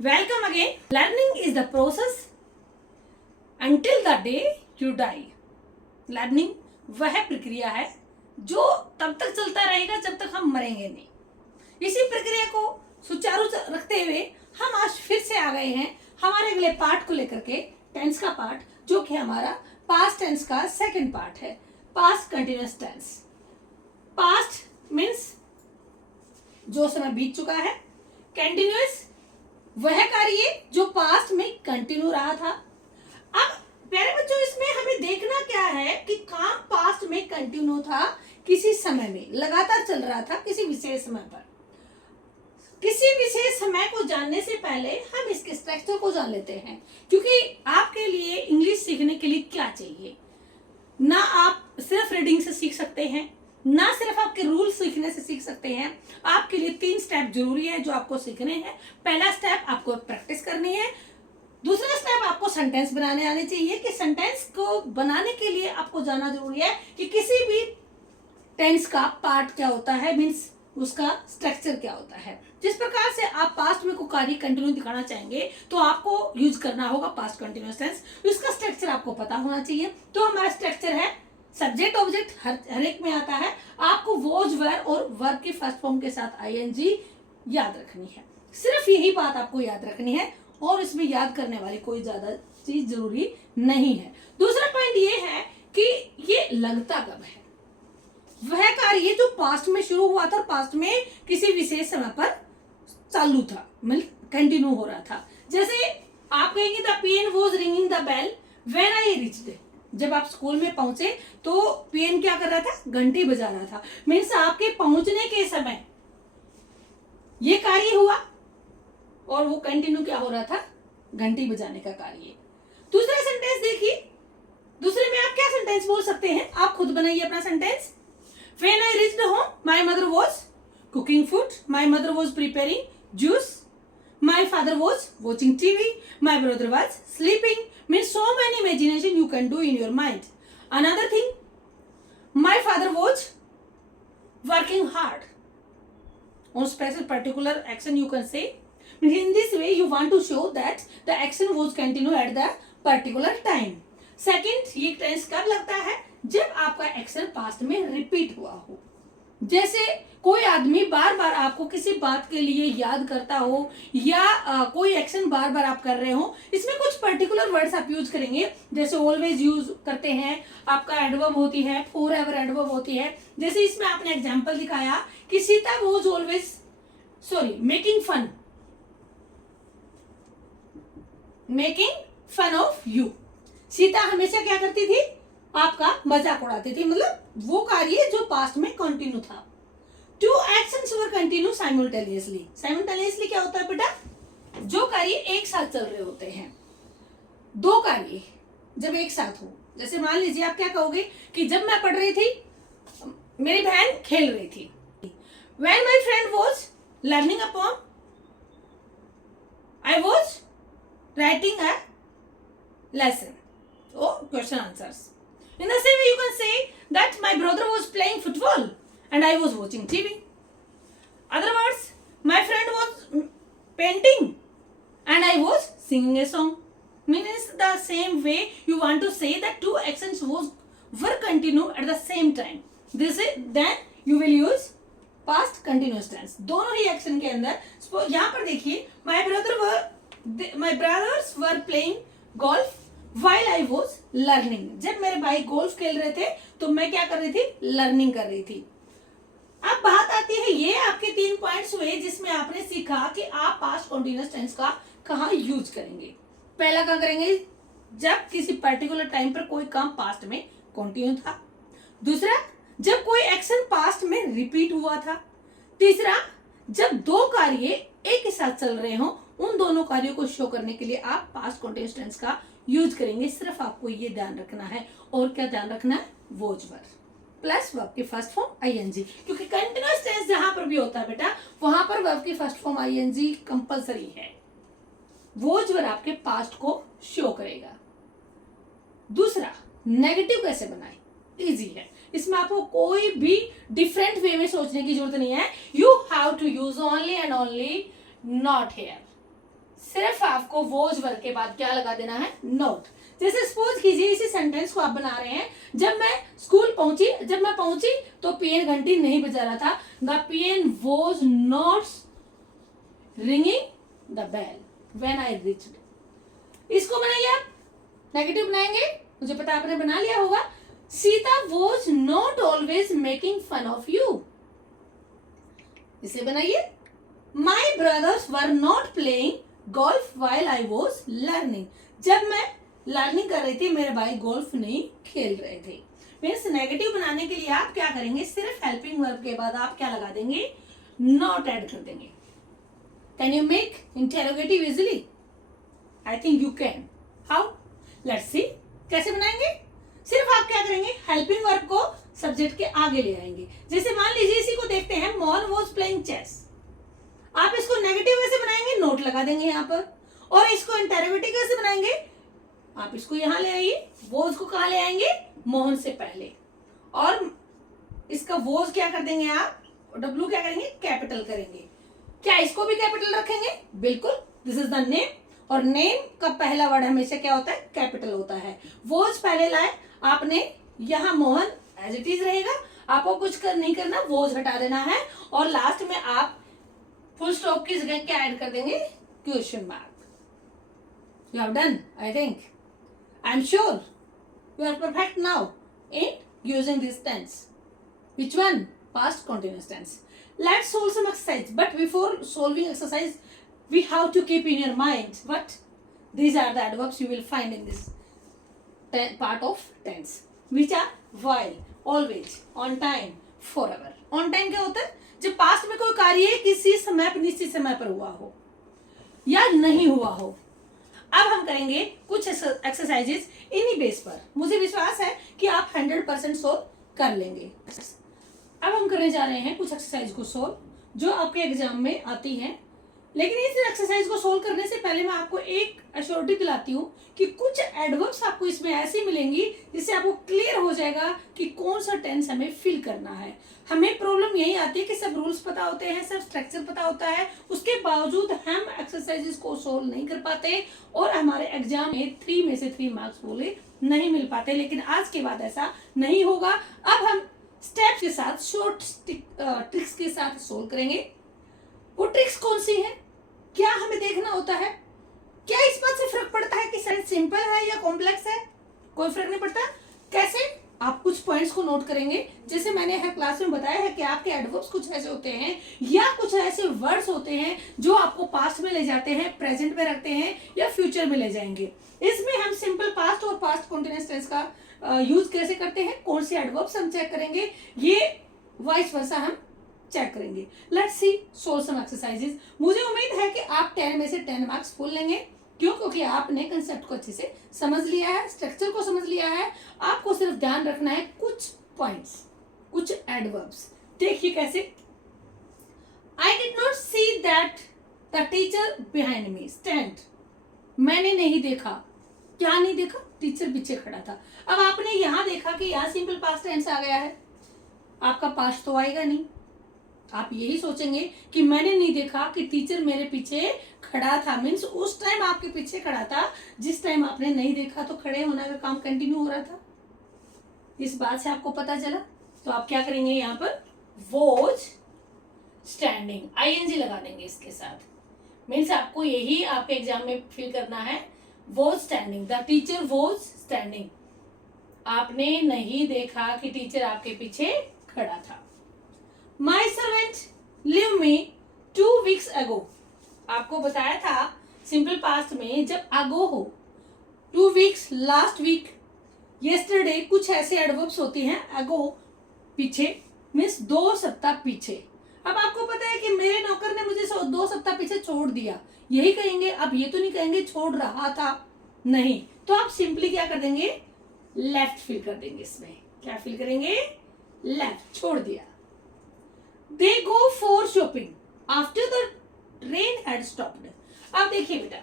Welcome again. Learning is the process until the day you die. Learning वह प्रक्रिया है जो तब तक चलता रहेगा जब तक हम मरेंगे नहीं। इसी प्रक्रिया को सुचारू रखते हुए हम आज फिर से आ गए हैं हमारे अगले पार्ट को लेकर के, टेंस का पार्ट, जो कि हमारा पास्ट टेंस का सेकंड पार्ट है, past continuous tense. Past means जो समय बीत चुका है, कंटिन्यूअस वह कार्य जो पास्ट में कंटिन्यू रहा था। अब प्यारे बच्चों, इसमें हमें देखना क्या है कि काम पास्ट में कंटिन्यू था, किसी समय में लगातार चल रहा था, किसी विशेष समय पर। किसी विशेष समय को जानने से पहले हम इसके स्ट्रक्चर को जान लेते हैं, क्योंकि आपके लिए इंग्लिश सीखने के लिए क्या चाहिए। ना आप सिर्फ रीडिंग से सीख सकते हैं, ना सिर्फ आपके रूल सीखने से सीख सकते हैं। आपके लिए 3 स्टेप जरूरी है जो आपको सीखने हैं। पहला स्टेप आपको प्रैक्टिस करनी है। दूसरा स्टेप आपको सेंटेंस बनाने आने चाहिए कि सेंटेंस को बनाने के लिए आपको जानना जरूरी है कि किसी भी टेंस का पार्ट क्या होता है, मीन्स उसका स्ट्रक्चर क्या होता है। जिस प्रकार से आप पास्ट में कोई कार्य कंटिन्यू दिखाना चाहेंगे तो आपको यूज करना होगा पास्ट कंटिन्यूअस टेंस। इसका स्ट्रक्चर आपको पता होना चाहिए। तो हमारा स्ट्रक्चर है सब्जेक्ट ऑब्जेक्ट, हर एक में आता है। आपको वॉज वर और वर्ब की फर्स्ट फॉर्म के साथ आईएनजी याद रखनी है। सिर्फ यही बात आपको याद रखनी है और इसमें याद करने वाली कोई ज्यादा चीज जरूरी नहीं है। दूसरा पॉइंट ये है कि ये लगता कब है। वह कार्य जो पास्ट में शुरू हुआ था और पास्ट में किसी विशेष समय पर चालू था, मतलब कंटिन्यू हो रहा था। जैसे आप कहेंगे the pen was ringing the bell when I reached. जब आप स्कूल में पहुंचे तो पेन क्या कर रहा था, घंटी बजा रहा था। मीन्स आपके पहुंचने के समय ये कार्य हुआ और वो कंटिन्यू क्या हो रहा था, घंटी बजाने का कार्य। दूसरा सेंटेंस देखिए, दूसरे में आप क्या सेंटेंस बोल सकते हैं, आप खुद बनाइए अपना sentence. When I reached home, my mother was cooking food, my mother was preparing juice, my father was watching TV, my brother was sleeping. Means so many imagination you can do in your mind. Another thing, my father was working hard on special particular action you can say. In this way you want to show that the action was continue at the particular time. Second, ये tense कब लगता है, जब आपका action past में repeat हुआ हो। जैसे कोई आदमी बार बार आपको किसी बात के लिए याद करता हो या कोई एक्शन बार बार आप कर रहे हो, इसमें कुछ पर्टिकुलर वर्ड्स आप यूज करेंगे। जैसे ऑलवेज यूज करते हैं, आपका एडवर्ब होती है, फॉर एवर एडवर्ब होती है। जैसे इसमें आपने एग्जांपल दिखाया कि Sita was always making fun of you. Sita हमेशा क्या करती थी, आपका मजाक उड़ाती थी। मतलब वो कार्य जो पास्ट में कंटिन्यू था। 2 actions were continue simultaneously. Simultaneously क्या होता है बेटा, जो कार्य एक साथ चल रहे होते हैं। 2 कार्य जब एक साथ हो, जैसे मान लीजिए आप क्या कहोगे कि जब मैं पढ़ रही थी मेरी बहन खेल रही थी। When my friend was learning a poem, I was writing a lesson. Oh, question answers. In the same way, you can say that my brother was playing football and I was watching TV. Other words, my friend was painting and I was singing a song. Means the same way you want to say that 2 actions were continue at the same time. Then you will use past continuous tense. दोनों ही action के अंदर यहाँ पर देखिए, my brothers were playing golf while I was learning. जब मेरे भाई golf खेल रहे थे तो मैं क्या कर रही थी, लर्निंग कर रही थी। अब बात आती है, ये आपके 3 पॉइंट्स हुए जिसमें आपने सीखा कि आप पास्ट कंटिन्यूअस टेंस का कहाँ यूज करेंगे। पहला कहाँ करेंगे, जब किसी पर्टिकुलर टाइम पर कोई काम पास्ट में कंटिन्यू था। दूसरा, जब कोई एक्शन पास्ट में रिपीट हुआ था। तीसरा, जब 2 कार्य एक ही साथ चल रहे हो, उन दोनों कार्यों को शो करने के लिए आप पास्ट कंटिन्यूअस टेंस का यूज करेंगे। सिर्फ आपको ये ध्यान रखना है। और क्या ध्यान रखना है, वॉज वर प्लस वर्ब की फर्स्ट फॉर्म आईएनजी। क्योंकि कंटिन्यूअस टेंस जहां पर भी होता है बेटा, वहां पर वर्ब की फर्स्ट फॉर्म आईएनजी कंपलसरी है। वॉज वर आपके पास्ट को शो करेगा। दूसरा, नेगेटिव कैसे बनाए, इजी है। इसमें आपको कोई भी डिफरेंट वे में सोचने की जरूरत नहीं है। You have to use only and only not here. सिर्फ आपको वॉज वर्ब के बाद क्या लगा देना है, नॉट। जैसे सपोज कीजिए इसी सेंटेंस को आप बना रहे हैं, जब मैं स्कूल पहुंची, जब मैं पहुंची तो पीएन घंटी नहीं बजा रहा था, the peon was not ringing the bell when I reached. इसको बनाइए आप, नेगेटिव बनाएंगे, मुझे पता आपने बना लिया होगा। Sita was not always making fun of you, इसे बनाइए। My brothers were not playing golf while I was learning, जब मैं लर्निंग कर रही थी मेरे भाई गोल्फ नहीं खेल रहे थे। मीन्स नेगेटिव बनाने के लिए आप क्या करेंगे, सिर्फ हेल्पिंग वर्ब के बाद आप क्या लगा देंगे, नॉट ऐड कर देंगे। Can you make interrogative easily? I think you can. How? Let's see कैसे बनाएंगे। सिर्फ आप क्या करेंगे, हेल्पिंग वर्ब को सब्जेक्ट के आगे ले आएंगे। जैसे मान लीजिए इसी को देखते हैं, मोहन वॉज प्लेइंग चेस। आप इसको नेगेटिव कैसे बनाएंगे, नोट लगा देंगे यहाँ पर। और इसको इंटेरोगेटिव कैसे बनाएंगे, आप इसको यहां ले आइए, वॉज को कहां ले आएंगे, मोहन से पहले। और इसका वॉज क्या कर देंगे आप, डब्ल्यू क्या करेंगे, कैपिटल करेंगे। क्या इसको भी कैपिटल रखेंगे? बिल्कुल, दिस इज द नेम, और नेम का पहला वर्ड हमेशा क्या होता है, कैपिटल होता है। वॉज पहले लाए आपने, यहां मोहन एज इट इज रहेगा, आपको कुछ नहीं करना, वॉज हटा देना है, और लास्ट में आप फुल स्टॉप की जगह क्या ऐड कर देंगे, question mark. You have done, I think, I am sure you are perfect now in using this tense. Which one? Past continuous tense. Let's solve some exercise, but before solving exercise we have to keep in your mind what these are the adverbs you will find in this part of tense, which are while, always, on time, forever. On time क्या होता है, जब past में कोई कार्य किसी समय पर, निश्चित समय पर हुआ हो या नहीं हुआ हो। अब हम करेंगे कुछ एक्सरसाइजेस इन्हीं बेस पर, मुझे विश्वास है कि आप 100% सोल्व कर लेंगे। अब हम करने जा रहे हैं कुछ एक्सरसाइज को सोल्व जो आपके एग्जाम में आती हैं, लेकिन इस एक्सरसाइज को सोल्व करने से पहले मैं आपको एक एश्योरिटी दिलाती हूँ कि कुछ एडवर्ब्स आपको इसमें ऐसी मिलेंगी जिससे आपको क्लियर हो जाएगा कि कौन सा टेंस हमें फिल करना है। हमें प्रॉब्लम यही आती है कि सब रूल्स पता होते हैं, सब स्ट्रक्चर पता होता है, उसके बावजूद हम एक्सरसाइजेस को सोल्व नहीं कर पाते और हमारे एग्जाम में 3 में से 3 मार्क्स बोले नहीं मिल पाते। लेकिन आज के बाद ऐसा नहीं होगा। अब हम स्टेप्स के साथ, शॉर्ट ट्रिक्स के साथ सोल्व करेंगे। वो ट्रिक्स कौन सी है, क्या हमें देखना होता है, क्या इस बात से फर्क पड़ता है कि सेंटेंस सिंपल है या कॉम्प्लेक्स है, कोई फर्क नहीं पड़ता। कैसे? आप कुछ पॉइंट्स को नोट करेंगे, जैसे मैंने हर क्लास में बताया है कि आपके एडवर्ब्स कुछ ऐसे होते हैं या कुछ ऐसे वर्ड्स होते हैं जो आपको पास्ट में ले जाते हैं, प्रेजेंट में रखते हैं या फ्यूचर में ले जाएंगे। इसमें हम सिंपल पास्ट और पास्ट कंटीन्यूअस टेंस का यूज कैसे करते हैं, कौन से एडवर्ब्स हम चेक करेंगे, ये वाइस वर्सा हम चेक करेंगे। Let's see solve some exercises. मुझे उम्मीद है कि आप 10 में से 10 मार्क्स फुल लेंगे। क्यों? क्योंकि आपने कंसेप्ट को अच्छे से समझ लिया है, स्ट्रक्चर को समझ लिया है। आपको सिर्फ ध्यान रखना है कुछ पॉइंट्स, कुछ एडवर्ब्स। देखिए कैसे। I did not see that the teacher behind me stand. मैंने नहीं देखा, क्या नहीं देखा, टीचर पीछे खड़ा था। अब आपने यहां देखा कि यहां सिंपल पास्ट टेंस आ गया है, आपका पास्ट तो आएगा नहीं। आप यही सोचेंगे कि मैंने नहीं देखा कि टीचर मेरे पीछे खड़ा था, मीन्स उस टाइम आपके पीछे खड़ा था जिस टाइम आपने नहीं देखा, तो खड़े होने का काम कंटिन्यू हो रहा था। इस बात से आपको पता चला, तो आप क्या करेंगे, यहाँ पर वॉज स्टैंडिंग, आईएनजी लगा देंगे इसके साथ। मीन्स आपको यही आपके एग्जाम में फिल करना है, was standing, the teacher was standing. आपने नहीं देखा कि टीचर आपके पीछे खड़ा था। My servant leave me 2 weeks ago. आपको बताया था सिंपल पास्ट में जब ago हो, 2 weeks, last week, yesterday, कुछ ऐसे एडवर्ब्स होते हैं ago पीछे, मीन्स 2 सप्ताह पीछे। अब आपको पता है कि मेरे नौकर ने मुझे 2 सप्ताह पीछे छोड़ दिया, यही कहेंगे। अब ये तो नहीं कहेंगे छोड़ रहा था, नहीं, तो आप सिंपली क्या कर देंगे, लेफ्ट फिल कर देंगे। इसमें क्या फिल करेंगे, लेफ्ट, छोड़ दिया। They go for shopping after the rain had stopped. अब देखिए बेटा,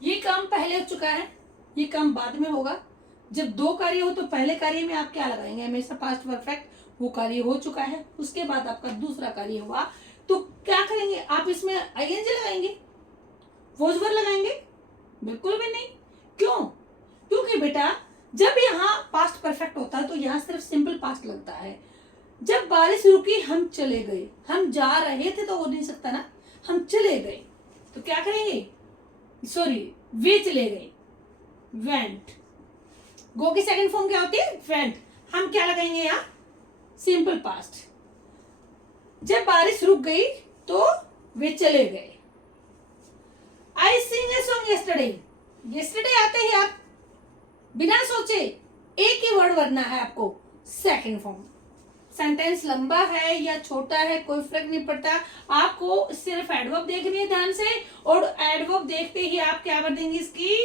ये काम पहले हो चुका है, ये काम बाद में होगा। जब 2 कार्य हो तो पहले कार्य में आप क्या लगाएंगे, हमेशा पास्ट परफेक्ट, वो कार्य हो चुका है, उसके बाद आपका दूसरा कार्य हुआ, तो क्या करेंगे आप, इसमें आईएनजी लगाएंगे। वॉज वर लगाएंगे? बिल्कुल भी नहीं। क्यों? क्योंकि बेटा जब यहाँ पास्ट परफेक्ट होता है तो यहाँ सिर्फ सिंपल पास्ट लगता है। जब बारिश रुकी हम चले गए, हम जा रहे थे तो हो नहीं सकता ना, हम चले गए तो क्या करेंगे? सॉरी, वे चले गए, वेंट। गो की सेकंड फॉर्म क्या होती है? वेंट। हम क्या लगाएंगे यहाँ? Simple past. जब बारिश रुक गई तो वे चले गए। आई सिंग ए सॉन्ग यस्टरडे। यस्टरडे आते ही आप बिना सोचे एक ही वर्ड भरना है आपको, सेकंड फॉर्म। सेंटेंस लंबा है या छोटा है कोई फर्क नहीं पड़ता, आपको सिर्फ एडवर्ब देखनी है ध्यान से, और एडवर्ब देखते ही आप क्या भर देंगे? इसकी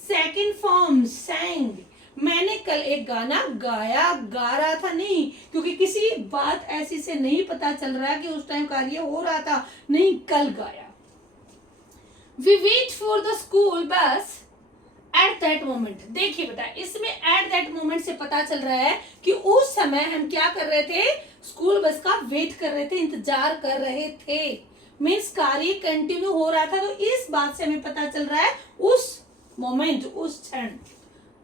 सेकंड फॉर्म, sang। मैंने कल एक गाना गाया, गा रहा था नहीं, क्योंकि किसी बात ऐसी से नहीं पता चल रहा कि उस टाइम कार्य हो रहा था, नहीं, कल गाया। We wait for the school bus at that moment. देखिए बेटा, इसमें एट दैट मोमेंट से पता चल रहा है कि उस समय हम क्या कर रहे थे? स्कूल बस का वेट कर रहे थे, इंतजार कर रहे थे। मीन्स कार्य कंटिन्यू हो रहा था, तो इस बात से हमें पता चल रहा है उस मोमेंट, उस क्षण।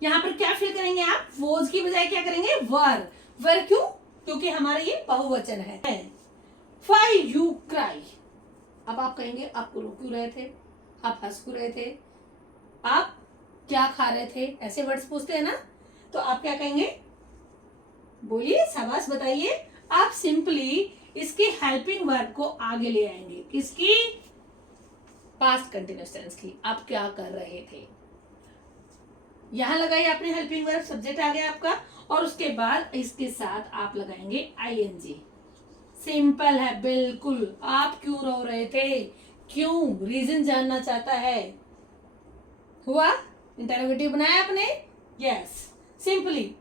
यहाँ पर क्या फिल करेंगे आप? वॉज की बजाय क्या करेंगे? वर। वर क्यों? क्योंकि हमारा ये बहुवचन है। Why you cry? अब आप कहेंगे आप रो क्यों रहे थे, आप हंस क्यों रहे थे, आप क्या खा रहे थे, ऐसे वर्ड्स पूछते हैं ना, तो आप क्या कहेंगे? बोलिए, शाबाश, बताइए। आप सिंपली इसकी हेल्पिंग वर्ब को आगे ले आएंगे। किसकी? पास्ट कंटिन्यूअस टेंस की। आप क्या कर रहे थे, यहां लगाइए आपने हेल्पिंग वर्ब, सब्जेक्ट आ गया आपका, और उसके बाद इसके साथ आप लगाएंगे आईएनजी। सिंपल है बिल्कुल। आप क्यों रो रहे थे? क्यों? रीजन जानना चाहता है। हुआ? इंटरोगेटिव बनाया आपने? Yes. Simply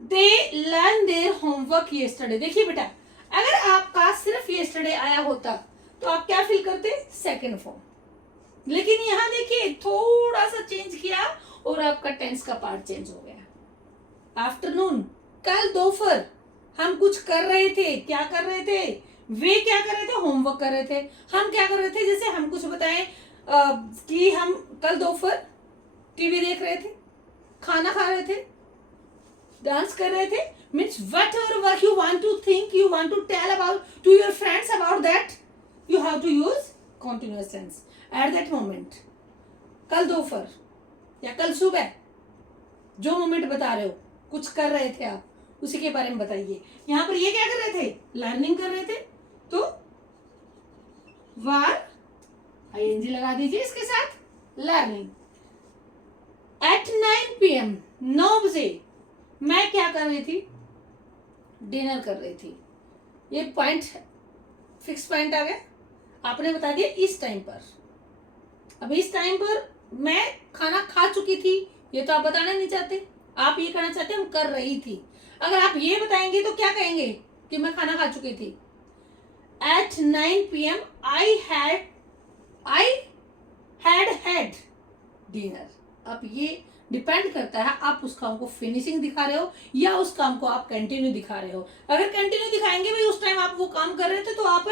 they learn their homework yesterday. देखिए बेटा, अगर आपका सिर्फ यस्टरडे आया होता तो आप क्या फिल करते? Second form. लेकिन यहां देखिए थोड़ा सा चेंज किया और आपका टेंस का पार्ट चेंज हो गया। आफ्टरनून, कल दोपहर हम कुछ कर रहे थे। क्या कर रहे थे? वे क्या कर रहे थे? होमवर्क कर रहे थे। हम क्या कर रहे थे? जैसे हम कुछ बताएं कि हम कल दोपहर टीवी देख रहे थे, खाना खा रहे थे, डांस कर रहे थे। Means whatever work you want to think, you want to tell about to your friends about that, you have to use continuous tense at that moment. कल दोपहर या कल सुबह, जो मोमेंट बता रहे हो, कुछ कर रहे थे आप, उसी के बारे में बताइए। यहां पर ये क्या कर रहे थे? लर्निंग कर रहे थे, तो वर आईएनजी लगा दीजिए इसके साथ, लर्निंग। एट 9 PM, 9 बजे मैं क्या कर रही थी? डिनर कर रही थी। ये पॉइंट, फिक्स पॉइंट आ गया, आपने बता दिया इस टाइम पर। अब इस टाइम पर मैं खाना खा चुकी थी, ये तो आप बताना नहीं चाहते, आप ये कहना चाहते हम कर रही थी। अगर आप ये बताएंगे तो क्या कहेंगे कि मैं खाना खा चुकी थी? At 9 PM I had dinner. अब ये डिपेंड करता है आप उस काम को फिनिशिंग दिखा रहे हो या उस काम को आप कंटिन्यू दिखा रहे हो। अगर कंटिन्यू दिखाएंगे भाई उस टाइम आप वो काम कर रहे थे, तो आप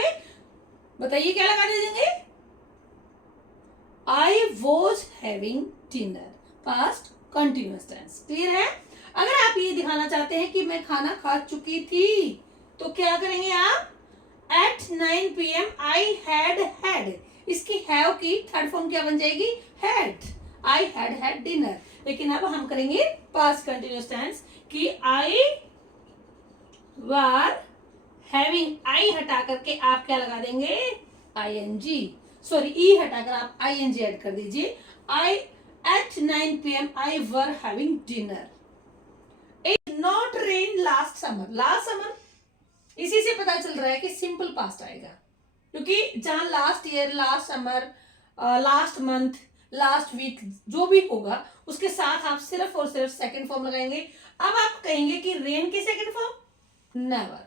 बताइए क्या लगा दीजिए? I was having dinner, past continuous tense. Clear है? अगर आप ये दिखाना चाहते हैं कि मैं खाना खा चुकी थी, तो क्या करेंगे आप? At 9 PM I had. इसकी हैव की थर्ड फॉर्म क्या बन जाएगी? हैड। I had dinner. लेकिन अब हम करेंगे पास्ट कंटिन्यूअस टेंस कि आई वर हैविंग। आई हटा करके आप क्या लगा देंगे? आईएनजी। सॉरी, ई हटाकर आप आईएनजी ऐड कर दीजिए। I at 9 PM I were having dinner. It not rain last summer. Last summer, इसी से पता चल रहा है कि सिंपल पास्ट आएगा, क्योंकि जहां last year, last summer, last month, last week जो भी होगा उसके साथ आप सिर्फ और सिर्फ सेकंड फॉर्म लगाएंगे। अब आप कहेंगे कि रेन की सेकंड फॉर्म? नेवर।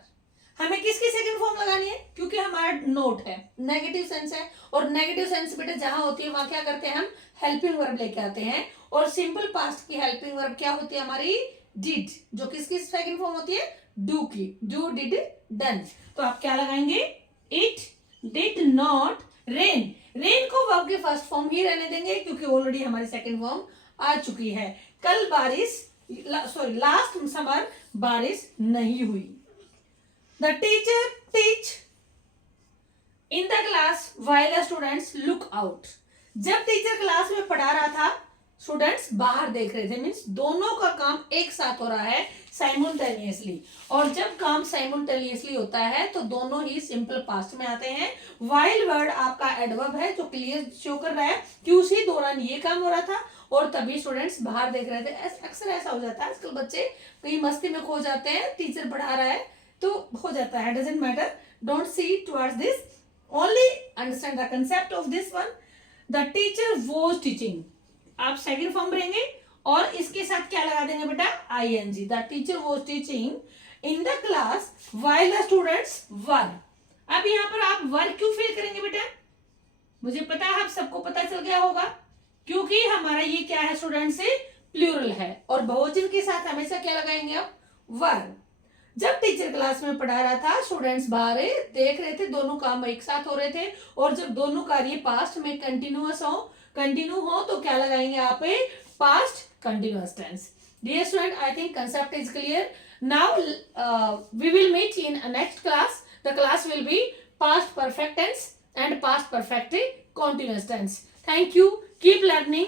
हमें किसकी सेकंड फॉर्म लगानी है? क्योंकि हमारा नोट है, नेगेटिव सेंस है, और नेगेटिव सेंस बेटे जहां होती है वहां क्या करते हैं? हम हेल्पिंग वर्ब लेके आते हैं। और सिंपल पास्ट की हेल्पिंग वर्ब क्या होती है हमारी? डिड, जो किसकी सेकंड फॉर्म होती है? डू की। Do, did, done. तो आप क्या लगाएंगे? It did not rain, rain को वर्ब के फर्स्ट फॉर्म ही रहने देंगे क्योंकि ऑलरेडी हमारी सेकंड फॉर्म आ चुकी है। कल बारिश, सॉरी लास्ट समर बारिश नहीं हुई। The teacher teach in the class while the students look out. जब टीचर क्लास में पढ़ा रहा था, स्टूडेंट्स बाहर देख रहे थे, मीन्स दोनों का काम एक साथ हो रहा है, साइमल्टेनियसली। और जब काम साइमल्टेनियसली होता है तो दोनों ही सिंपल पास्ट में आते हैं। व्हाइल वर्ड आपका एडवर्ब है जो क्लियर शो कर रहा है कि उसी दौरान ये काम हो रहा था और तभी स्टूडेंट्स बाहर देख रहे थे। अक्सर ऐसा हो जाता है, आजकल बच्चे कहीं मस्ती में खो जाते हैं, टीचर पढ़ा रहा है तो हो जाता है, doesn't matter, don't see towards this, only understand the concept of this one. The teacher was teaching, आप सेकंड फॉर्म भरेंगे और इसके साथ क्या लगा देंगे बेटा, ING. The teacher was teaching in the class while the students were. अब यहाँ पर आप वर क्यों फिल करेंगे बेटा, मुझे पता है आप सबको पता चल गया होगा, क्योंकि हमारा ये क्या है स्टूडेंट से प्लूरल है और बहुवचन के साथ हमेशा क्या लगाएंगे आप, वर। जब टीचर क्लास में पढ़ा रहा था, स्टूडेंट्स बाहर देख रहे थे, दोनों काम एक साथ हो रहे थे और जब दोनों कार्य पास्ट में कंटिन्यू हो तो क्या लगाएंगे आप, past continuous tense. Dear student, I think concept is clear. Now we will meet in next class. The class will be past perfect tense and past perfect continuous tense. Thank you. Keep learning.